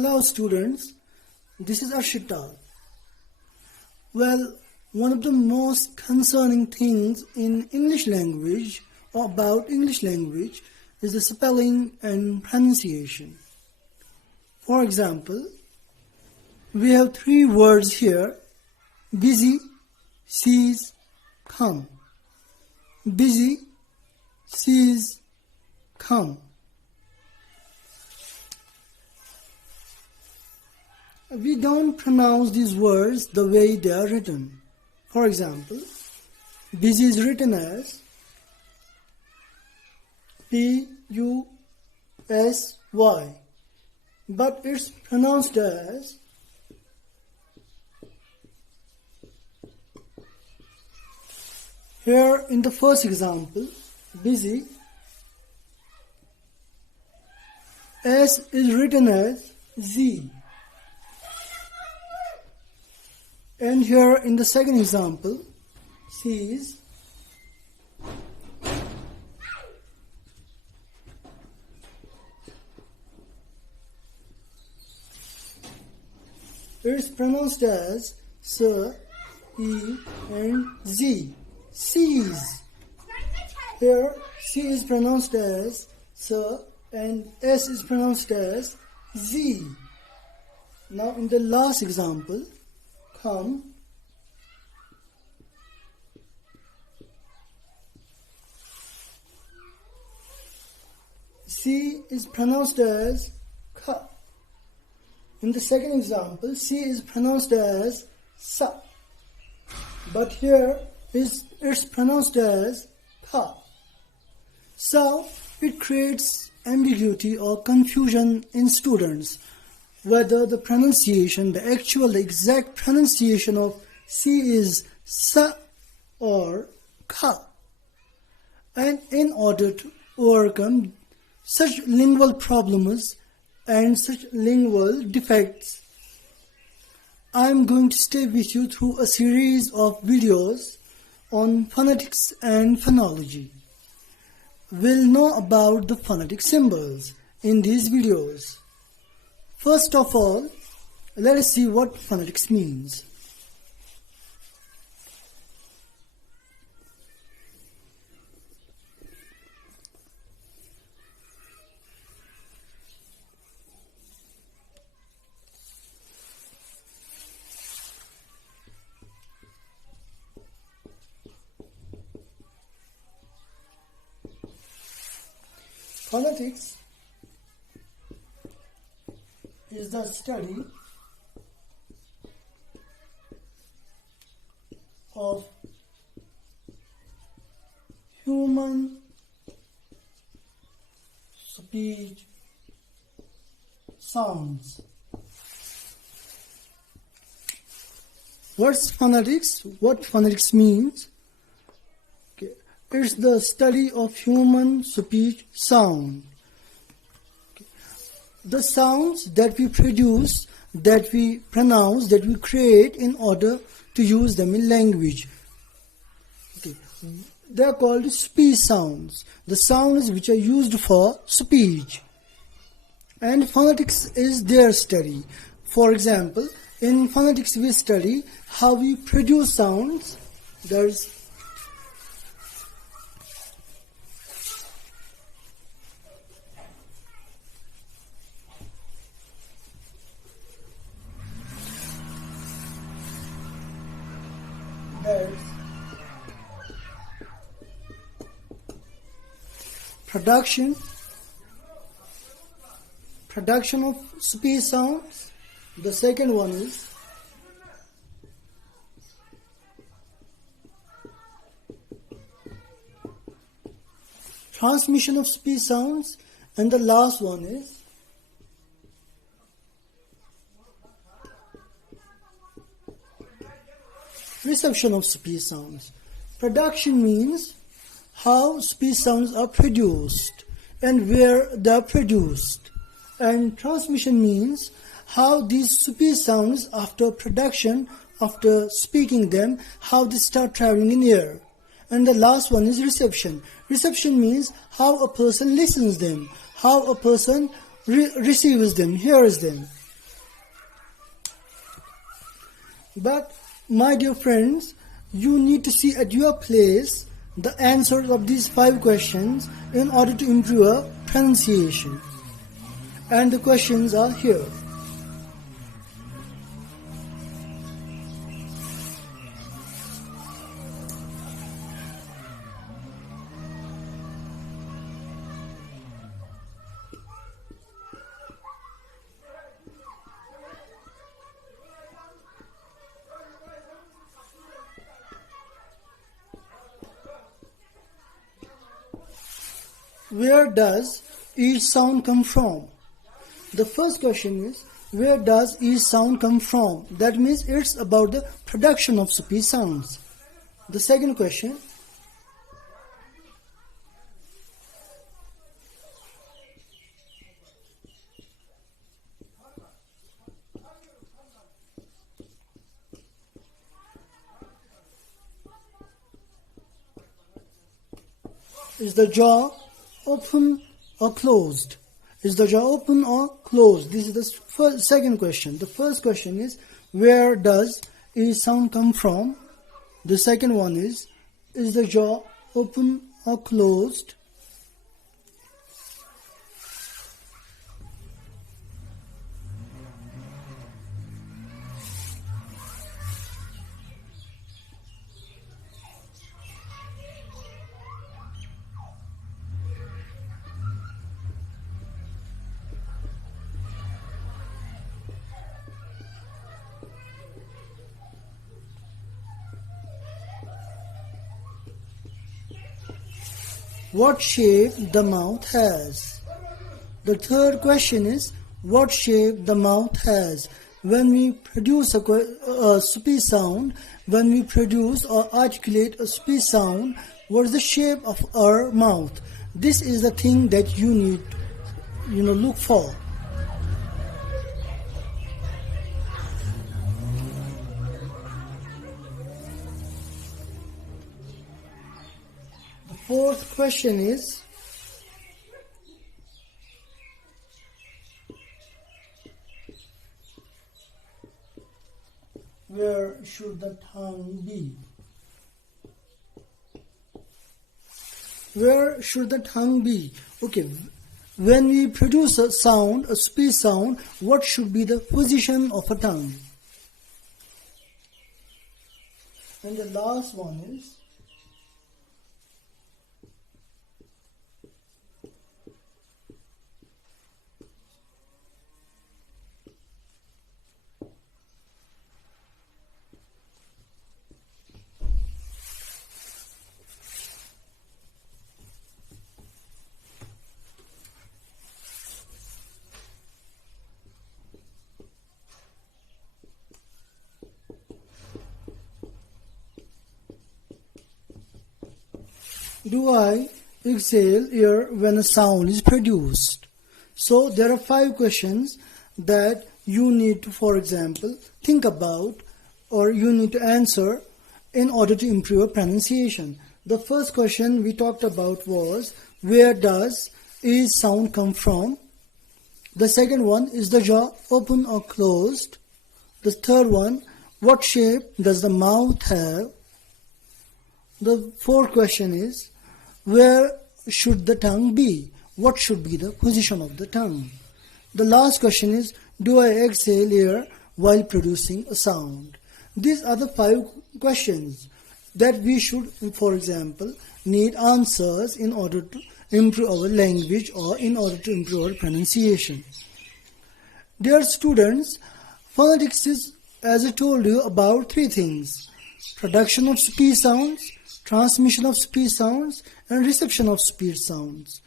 Hello students, this is Arshid. Well, one of the most concerning things in English language or about English language is the spelling and pronunciation. For example, we have three words here: busy, sees, come. Busy, sees, come. We don't pronounce these words the way they are written. For example, busy is written as P-U-S-Y, but it's pronounced as here in the first example, busy, S is written as Z. And here in the second example, sees, it's pronounced as S, E and Z. Sees. Here C is pronounced as S and S is pronounced as Z. Now in the last example, come, C is pronounced as K. In the second example, C is pronounced as Sa, but here it's pronounced as Ka. So it creates ambiguity or confusion in students whether the pronunciation, the exact pronunciation of C is Sa or Ka. And in order to overcome such lingual problems and such lingual defects, I am going to stay with you through a series of videos on phonetics and phonology. We'll know about the phonetic symbols in these videos. First of all, let us see what phonetics means. Phonetics is the study of human speech sounds. What's phonetics? What phonetics means? Okay. It's the study of human speech sound. The sounds that we produce, that we pronounce, that we create in order to use them in language. Okay. They are called speech sounds. The sounds which are used for speech. And phonetics is their study. For example, in phonetics we study how we produce sounds. There's production of speech sounds. The second one is transmission of speech sounds, and the last one is reception of speech sounds. Production means how speech sounds are produced and where they are produced. And transmission means how these speech sounds after production, after speaking them, how they start traveling in air. And the last one is reception. Reception means how a person listens them, how a person receives them, hears them. But my dear friends, you need to see at your place the answers of these 5 questions in order to improve your pronunciation. And the questions are here. Where does each sound come from? The first question is, where does each sound come from? That means it's about the production of speech sounds. The second question, is the jaw open or closed? Is the jaw open or closed? This is the second question. The first question is, where does each sound come from? The second one is the jaw open or closed? What shape the mouth has? The third question is, what shape the mouth has? When we produce a speech sound, when we produce or articulate a speech sound, what is the shape of our mouth? This is the thing that you need to look for. Fourth question is, where should the tongue be? Where should the tongue be? Okay, when we produce a sound, a speech sound, what should be the position of a tongue? And the last one is, do I exhale air when a sound is produced? So there are 5 questions that you need to, for example, think about or you need to answer in order to improve your pronunciation. The first question we talked about was, where does each sound come from? The second one, is the jaw open or closed? The third one, what shape does the mouth have? The fourth question is, where should the tongue be? What should be the position of the tongue? The last question is, do I exhale air while producing a sound? These are the 5 questions that we should, for example, need answers in order to improve our language or in order to improve our pronunciation. Dear students, phonetics is, as I told you, about 3 things: production of speech sounds, transmission of speech sounds, and reception of speech sounds.